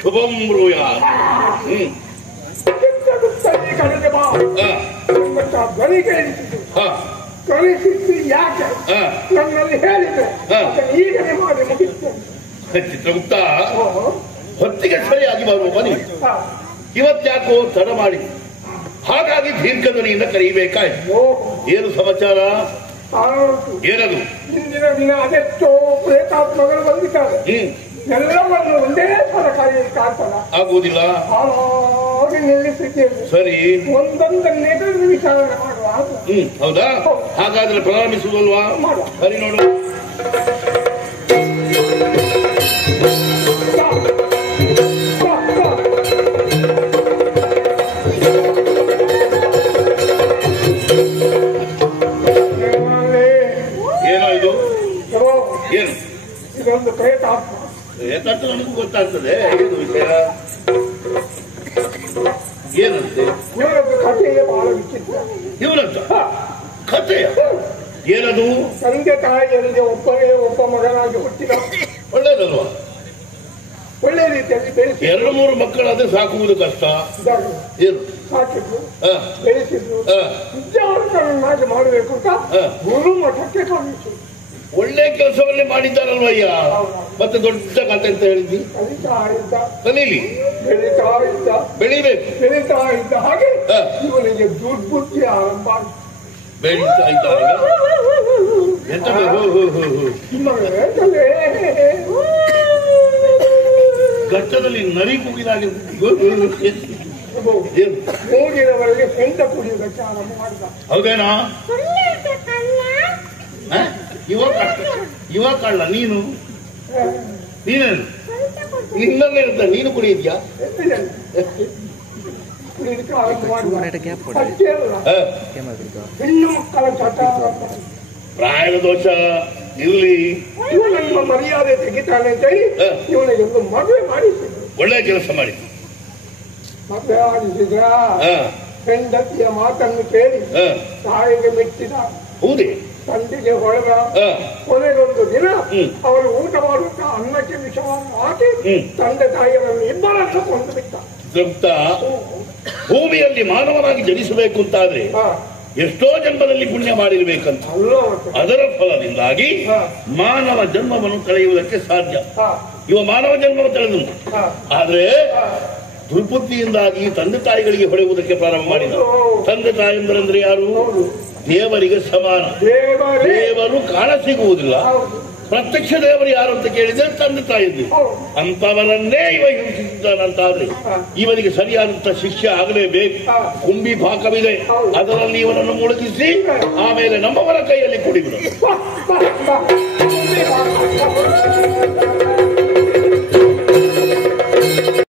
ಶುಭಂ ಬ್ರೂಯ ಧ್ವನಿ ಕೇಳಿಸಿದ್ದು ಕಳಿಸಿದ್ದು ಯಾಕೆ ನನ್ನಲ್ಲಿ ಹೇಳಿದ್ರೆ ಈಗಲೇ ಮಾಡಿ ಮುಗಿಸ್ತೇನೆ. ಚಿತ್ರಗುಪ್ತ ಹೊತ್ತಿಗೆ ಸರಿಯಾಗಿ ಬರುವ ಬನ್ನಿ. ಇವತ್ತ್ಯಾಕೋ ತಡ ಮಾಡಿ, ಹಾಗಾಗಿ ದೀರ್ಘಧ್ವನಿಯಿಂದ ಕರೆಯಬೇಕಾಯ್ತು. ಏನು ಸಮಾಚಾರ? ಏನದು? ಇಂದಿನ ದಿನ ಅದೆಷ್ಟೋ ಪ್ರೇತಾತ್ಮಗಳು ಬಂದಿದ್ದಾರೆ. ಎಲ್ಲವನ್ನು ಒಂದೇ ಸಲ ಕಾಣ್ತಲ್ಲ, ಆಗುವುದಿಲ್ಲ. ಹಾಗೆ ನಿಲ್ಲಿಸಿದ್ದೇವೆ. ಸರಿ, ಒಂದೊಂದನ್ನೇ ವಿಚಾರಣೆ ಮಾಡುವ. ಹೌದಾ? ಹಾಗಾದ್ರೆ ಪ್ರಾರಂಭಿಸುವುದಲ್ವಾ? ಸರಿ, ನೋಡು. ಏನೋ ಇದು? ಏನು? ಇದೊಂದು ಪ್ರೇತಾತ್ಮ. ಪ್ರೇತಾತ್ಮ ನನಗೂ ಗೊತ್ತಾಗ್ತದೆ. ಏನು ವಿಷಯ? ಏನಂತೆ? ಇವರದ್ದು ಕಥೆಯೇ ಬಹಳ ವಿಚಿತ್ರ. ಇವರಂತ ಕಥೆಯ? ಏನದು? ತಂದೆ ತಾಯಿಯರಿಗೆ ಒಬ್ಬ ಮಗನಾಗಿ ಹುಟ್ಟಿದ. ಒಳ್ಳೇದಲ್ವಾ? ಒಳ್ಳೆ ರೀತಿಯಲ್ಲಿ ಬೆಳೆಸಿ 2-3 ಮಕ್ಕಳಾದ್ರೆ ಸಾಕುವುದು ಕಷ್ಟ. ಏನು ಸಾಕಿದ್ರು, ಬೆಳೆಸಿದ್ರು, ವಿದ್ಯಾರ್ಥಿಗಳನ್ನಾಗಿ ಮಾಡಬೇಕು ಅಂತ ಗುರು ಮಠಕ್ಕೆ ಕಳಿಸಿದ್ರು. ಒಳ್ಳೆ ಕೆಲಸವನ್ನೇ ಮಾಡಿದ್ದಾರಲ್ವಯ್ಯ. ಮತ್ತೆ ದೊಡ್ಡ ಕಥೆ ಅಂತ ಹೇಳಿದ್ವಿ. ಕಲಿತಾ ಇದ್ದ, ಕಲೀಲಿ, ಬೆಳೀತಾ ಇದ್ದ, ಬೆಳಿಬೇಕು. ಬೆಳೀತಾ ಇದ್ದ ಹಾಗೆ ಇವನಿಗೆ ದುರ್ಬುದ್ಧಿ ಆರಂಭ ಬೆಳೀತಾ ಇದ್ದಾಗ ಎಂತ ಘಟ್ಟದಲ್ಲಿ ನರಿ ಕೂಗಿದಾಗೆ ಮೂಗಿನವರೆಗೆ ಸೆಂಟ ಕುಡಿಯೋದಕ್ಕೆ ಆರಂಭ ಮಾಡಿದ. ಹೌದೇನಾ? ಇವ ಕಳ್ಳ ನೀನು. ನೀನೇನು ನಿನ್ನಲ್ಲೇ ಇರ್ತ ನೀನು ಕುಡಿಯಿದ್ಯಾ? ಹೆಣ್ಣು ಮಕ್ಕಳ ಚಟ, ಪ್ರಾಯದ ದೋಷ ಇರ್ಲಿ. ಇವನನ್ನು ಮರ್ಯಾದೆ ತೆಗಿತಾನೆ ಅಂತ ಹೇಳಿ ಇವನಿಗೆ ಒಂದು ಮದುವೆ ಮಾಡಿಸಿದ್ರು. ಒಳ್ಳೆ ಕೆಲಸ ಮಾಡಿ ಮದುವೆ ಮಾಡಿಸಿದ್ರ. ಹೆಂಡತಿಯ ಮಾತನ್ನು ಕೇಳಿ ತಾಯಿಗೆ ಮೆಚ್ಚಿದ. ಹೌದೇ? ತಂದೆಗೆ ಹೊಳೆದ. ಕೊನೆಗೊಂದು ದಿನ ಅವರು ಊಟ ಮಾಡುತ್ತ ಅನ್ನಕ್ಕೆ ವಿಷವನ್ನು ಹಾಕಿ ತಂದೆ ತಾಯಿಯರನ್ನು ಇಬ್ಬರನ್ನು ಕೊಂದು ಬಿಟ್ಟ. ಭೂಮಿಯಲ್ಲಿ ಮಾನವನಾಗಿ ಜನಿಸಬೇಕು ಅಂತಾದ್ರೆ ಎಷ್ಟೋ ಜನ್ಮದಲ್ಲಿ ಪುಣ್ಯ ಮಾಡಿರ್ಬೇಕಂತ. ಅದರ ಫಲದಿಂದಾಗಿ ಮಾನವ ಜನ್ಮವನ್ನು ಕಳೆಯುವುದಕ್ಕೆ ಸಾಧ್ಯ. ಇವ ಮಾನವ ಜನ್ಮವನ್ನು ಕಳೆದು, ಆದ್ರೆ ದುರ್ಬುದ್ಧಿಯಿಂದಾಗಿ ತಂದೆ ತಾಯಿಗಳಿಗೆ ಹೊಳೆಯುವುದಕ್ಕೆ ಪ್ರಾರಂಭ ಮಾಡಿದ. ತಂದೆ ತಾಯಂದ್ರಂದ್ರೆ ಯಾರು? ದೇವರಿಗೆ ಸಮಾನ. ದೇವರು ಕಾಣ ಸಿಗುವುದಿಲ್ಲ. ಪ್ರತ್ಯಕ್ಷ ದೇವರು ಯಾರು ಅಂತ ಕೇಳಿದ್ರೆ ತಂದೆ ತಾಯಿದ್ದು. ಅಂತವರನ್ನೇ ಇವ ಹಿಂಸಿಸಿದ್ದಾನಂತಾದ್ರೆ ಇವನಿಗೆ ಸರಿಯಾದಂತ ಶಿಕ್ಷೆ ಆಗಲೇಬೇಕು. ಕುಂಬಿ ಭಾಗವಿದೆ, ಅದರಲ್ಲಿ ಇವನನ್ನು ಮುಳುಗಿಸಿ ಆಮೇಲೆ ನಮ್ಮವರ ಕೈಯಲ್ಲಿ ಕುಡಿಬಿಡು.